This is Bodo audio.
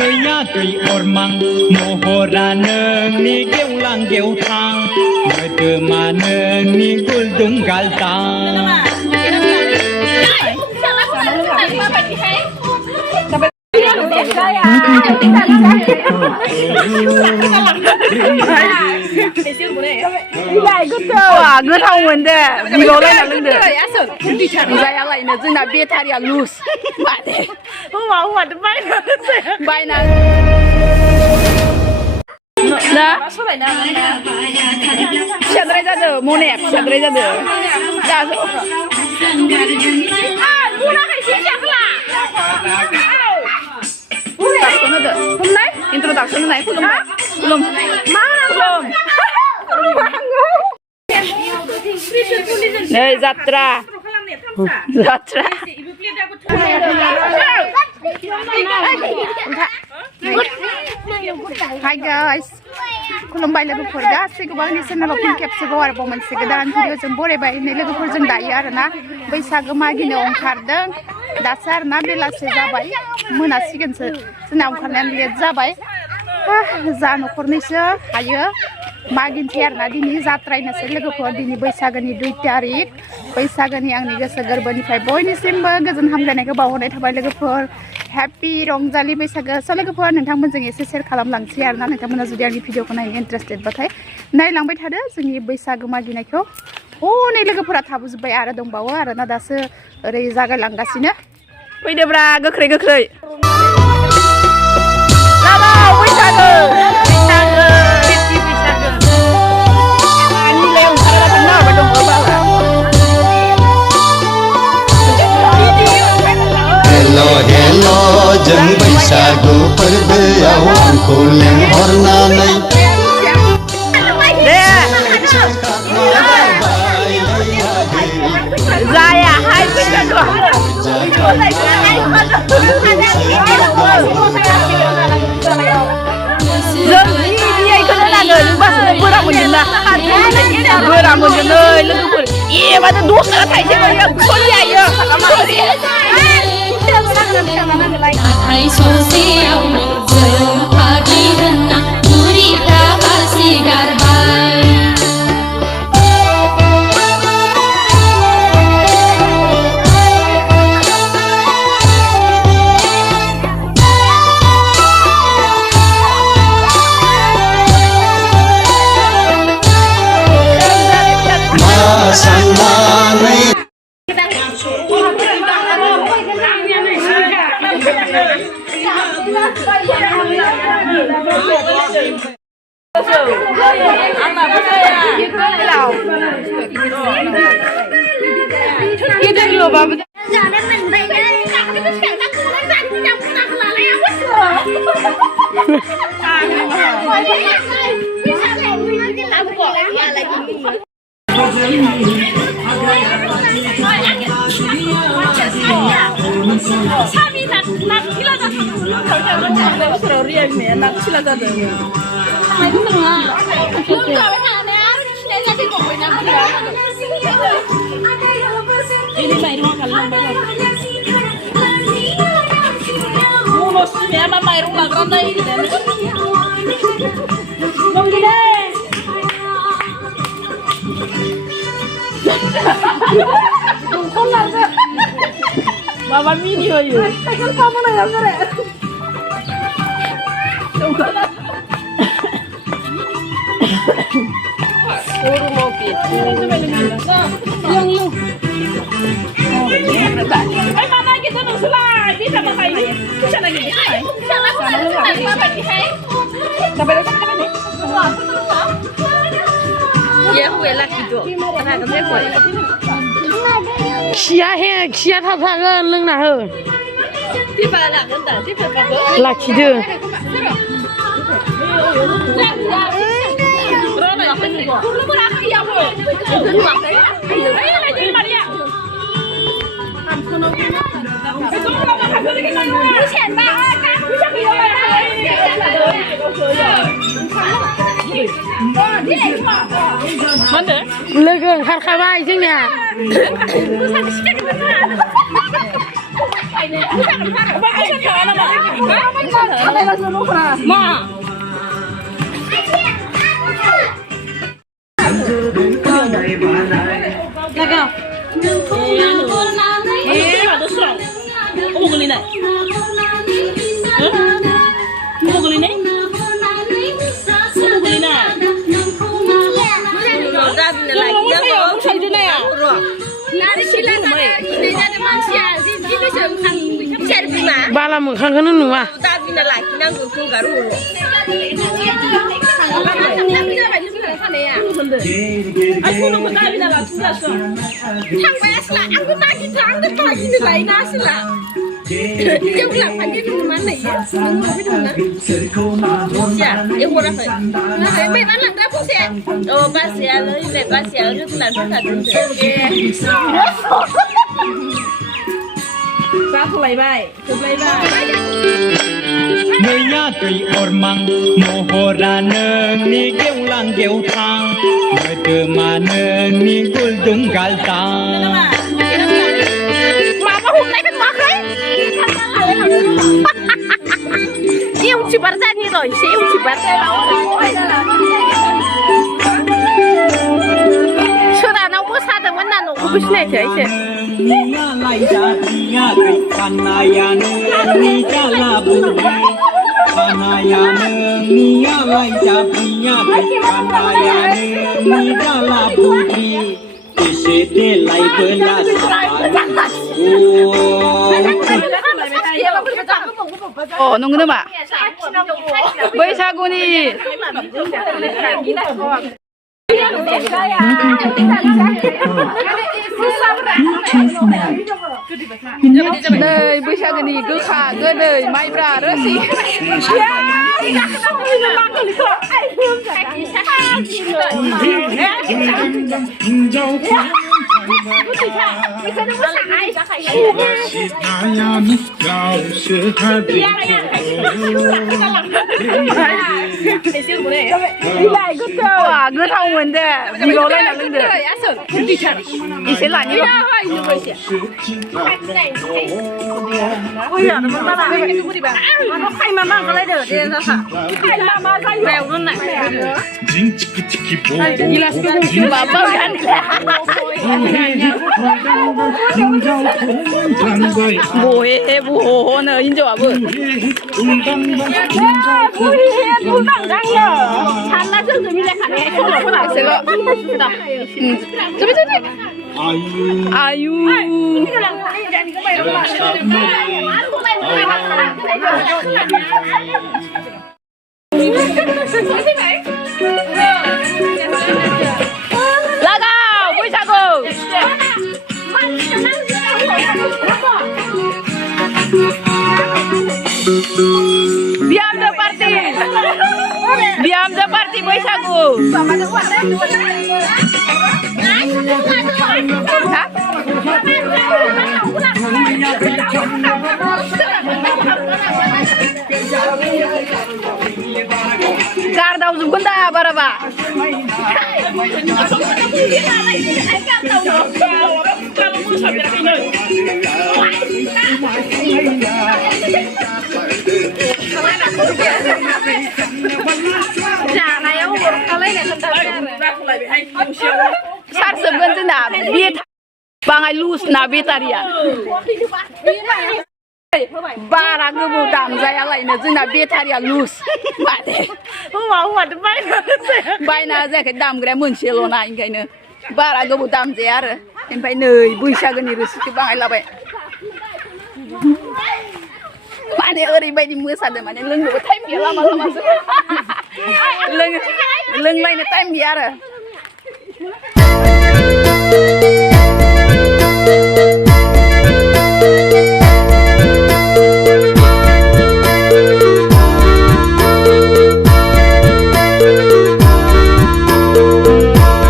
गैया दै अरमां महरा नोंनि गेवलां गेवथां मोदोमा नोंनि गुलदुं गालदां गोथाव मोनदो बिबावलायना लोंदो जायालायनो जोंना बेटारिया लुज माने हौवादो बायना ना फिसाद्राय जादों मने फिसाद्राय जादों introduction này belum nih Jatra Hi guys khlmbai logoफोर गासैखौबो आंनि चेनेलाव फिन खेबसेबाव आरोबाव मोनसे गोदान भिडिअजों बरायबाय लोगोफोरजों दायो आरोना बैसागो मागिनो ओंखारदों दासो आरोना बेलासे जाबाय मोनासिगोनसो जोंना ओंखारनायानो लेट जाबाय जा न'खरनैसो हायो मागिनसै आरोना दिनै जात्रायनोसै लोगोफोर दिनै बैसागोनि 2 तारिख बैसागोनि आंनि गोसो गोरबोनिफ्राय बयनिसिमबो गोजोन हामलायनायखौ बावहरनाय थाबाय लोगोफोर हेपि रंजालि बैसागो स' लोगोफोर नोंथांमोनजों एसे शेयार खालामलांसै आरोना नोंथांमोना जुदि आंनि भिडिअखौ नायनो इन्टारेस्टेड बाथाय नायलांबाय थादो जोंनि बैसागो मागिनायखौ हनै लोगोफोरा थाबोजोब्बाय आरो दंबावो आरोना दासो ओरै जागायलांगासिनो फैदोब्रा गोख्रै गोख्रै बैसागो Hello जों बैसागु फोरबोआव आंखौ लेंहरनानै जायाहाय बैसागु बोरा मोनगोन नै लोगोफोर माथो दस्रा थाइसे सलियायो आखाइ ससेयावनो जों फागि होनना बुरिफ्रा बासिगारबाय Mama video you. Kan kamu nanya kere. Suruh mobil. Yung. Ay mana gitu nung sulay. Bisa na kayo. Bisa na gini. Bisa na ko. Sampai na sampai ni. Ye huwe la gitu. Kana kan ye huwe. Xia he xia tha tha gan lưng nào hờ. Tiếp vào là gần tận tiếp vào cái. Là chỉ được. Logo khlmbai जोंनिया Bala mengkangkan nuwa. Naya tui ormang mohora nengni geulang geutang Medema nengni guldung galtang Mama hôm nay cần mắc đấy. Yêu chỉ bắt ra như rồi, sẽ yêu chỉ bắt ra lâu. Chưa đã nấu bữa sa được vẫn là nấu bữa này thế chứ. Nia lai ja nia kai kanaya nengni jala budi Kanaya nengni lai ja nia kai kanaya nengni jala budi Isede lai belas Oh, nunggu dulu, Mbak. Bwisagu nih. Đây Bwisagu nih goखा गोदै maibra rosi. Wah, gue tahu mende, di luar lain ada lende. Isi lagi loh. Oh iya, teman mana? Mana kai mama kalau ada dia rasa. Kai mama kai bel mana? Jelas tu bapak kan. 뭐해 뭐 너 인제 와봐. 아유. 나가 Bwisagu. Biam the party. Biam the party Bwisagu. Cardau dùng ta bà bà. Dạ này ông lấy này không Sar sebenarnya na bit bangai lus na betaria. Barang kebu dam saya lain na betaria lus. Mate. Mau bai na saya ke dam gra muncul na ingkainya. Barang kebu dam saya empai nơi Bwisagu ni rusi ke bangai labai. Mana ori bai di musa de mana leng do time dia lama-lama. Leng lain time dia.